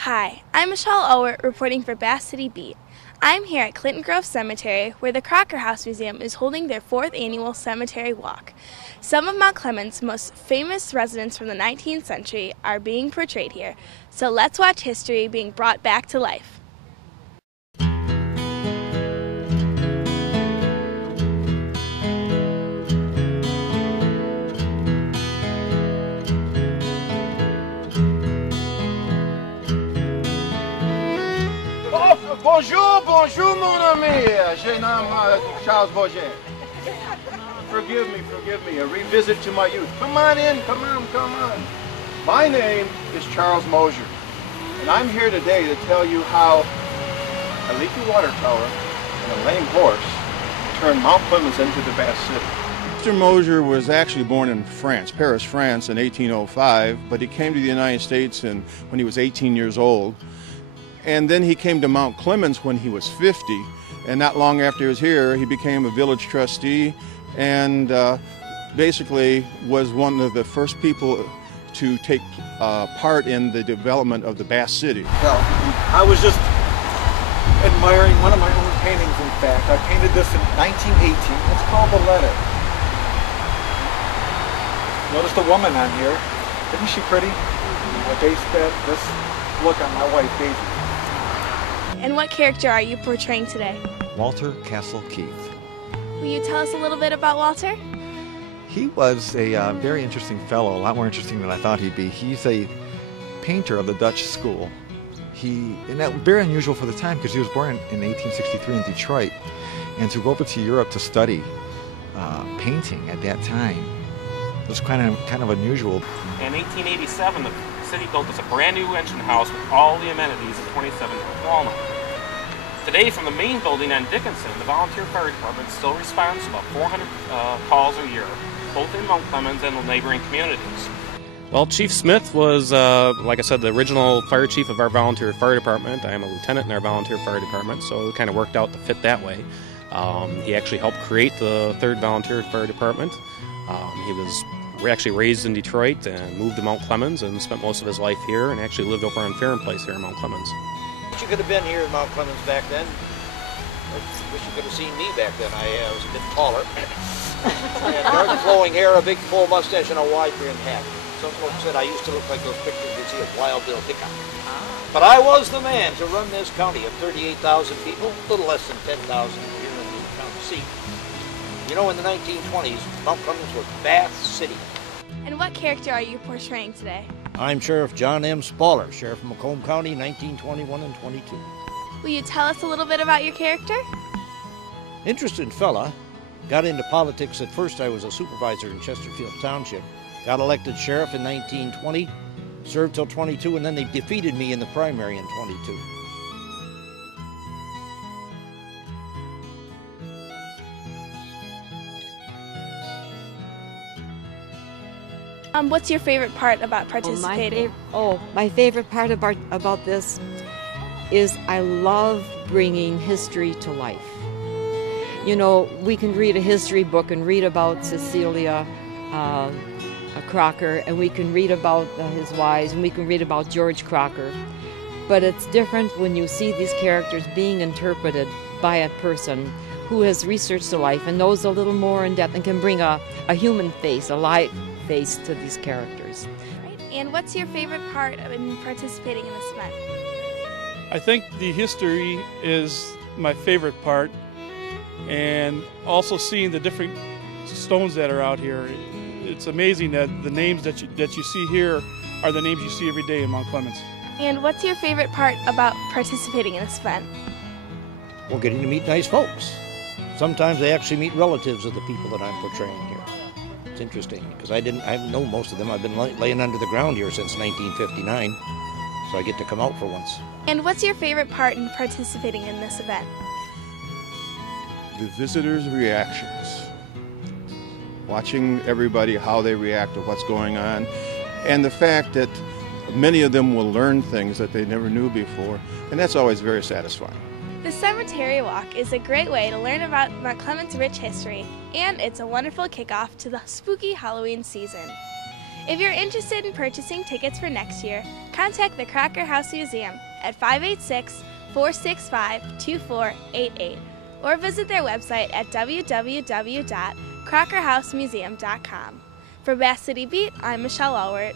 Hi, I'm Michelle Alwardt reporting for Bass City Beat. I'm here at Clinton Grove Cemetery where the Crocker House Museum is holding their 4th annual cemetery walk. Some of Mount Clemens' most famous residents from the 19th century are being portrayed here, so let's watch history being brought back to life. Bonjour, bonjour, mon ami. Je nomme Charles Bourget. Forgive me, a revisit to my youth. Come on in, come on. My name is Charles Moser, and I'm here today to tell you how a leaky water tower and a lame horse turned Mount Clemens into the Bass City. Mr. Moser was actually born in France, Paris, France in 1805, but he came to the United States when he was 18 years old. And then he came to Mount Clemens when he was 50, and not long after he was here, he became a village trustee and basically was one of the first people to take part in the development of the Bass City. Well, I was just admiring one of my own paintings, in fact. I painted this in 1918. It's called The Letter. Notice the woman on here. Isn't she pretty? What they said, this look on my wife, Daisy. And what character are you portraying today? Walter Castle Keith. Will you tell us a little bit about Walter? He was a very interesting fellow, a lot more interesting than I thought he'd be. He's a painter of the Dutch school. And that was very unusual for the time because he was born in 1863 in Detroit. And to go over to Europe to study painting at that time was kind of unusual. In 1887, the city built us a brand new engine house with all the amenities at 27 North Walnut. Today, from the main building on Dickinson, the volunteer fire department still responds to about 400 calls a year, both in Mount Clemens and the neighboring communities. Well, Chief Smith was, like I said, the original fire chief of our volunteer fire department. I am a lieutenant in our volunteer fire department, so it kind of worked out to fit that way. He actually helped create the 3rd volunteer fire department. He was actually raised in Detroit and moved to Mount Clemens and spent most of his life here and actually lived over on Farron Place here in Mount Clemens. Wish you could have been here in Mount Clemens back then. I wish you could have seen me back then. I was a bit taller. And dark flowing hair, a big full mustache, and a wide-brimmed hat. Some folks said I used to look like those pictures you see of Wild Bill Hickok. But I was the man to run this county of 38,000 people, a little less than 10,000 here in the county seat. You know, in the 1920s, Mount Clemens was Bass City. And what character are you portraying today? I'm Sheriff John M. Spaller, Sheriff of Macomb County, 1921 and 22. Will you tell us a little bit about your character? Interesting fella. Got into politics. At first I was a supervisor in Chesterfield Township. Got elected sheriff in 1920, served till 22, and then they defeated me in the primary in 22. What's your favorite part about participating? My favorite part about this is I love bringing history to life. You know, we can read a history book and read about Cecelia, Crocker, and we can read about his wives, and we can read about George Crocker. But it's different when you see these characters being interpreted by a person who has researched the life and knows a little more in depth and can bring a human face, a live face to these characters. Right. And what's your favorite part in participating in this event? I think the history is my favorite part, and also seeing the different stones that are out here. It's amazing that the names that you see here are the names you see every day in Mount Clemens. And what's your favorite part about participating in this event? Well, getting to meet nice folks. Sometimes I actually meet relatives of the people that I'm portraying here. It's interesting because I know most of them. I've been laying under the ground here since 1959, so I get to come out for once. And what's your favorite part in participating in this event? The visitors' reactions. Watching everybody, how they react to what's going on, and the fact that many of them will learn things that they never knew before, and that's always very satisfying. The Cemetery Walk is a great way to learn about Mount Clemens' rich history, and it's a wonderful kickoff to the spooky Halloween season. If you're interested in purchasing tickets for next year, contact the Crocker House Museum at 586-465-2488 or visit their website at www.crockerhousemuseum.com. For Bass City Beat, I'm Michelle Alwardt.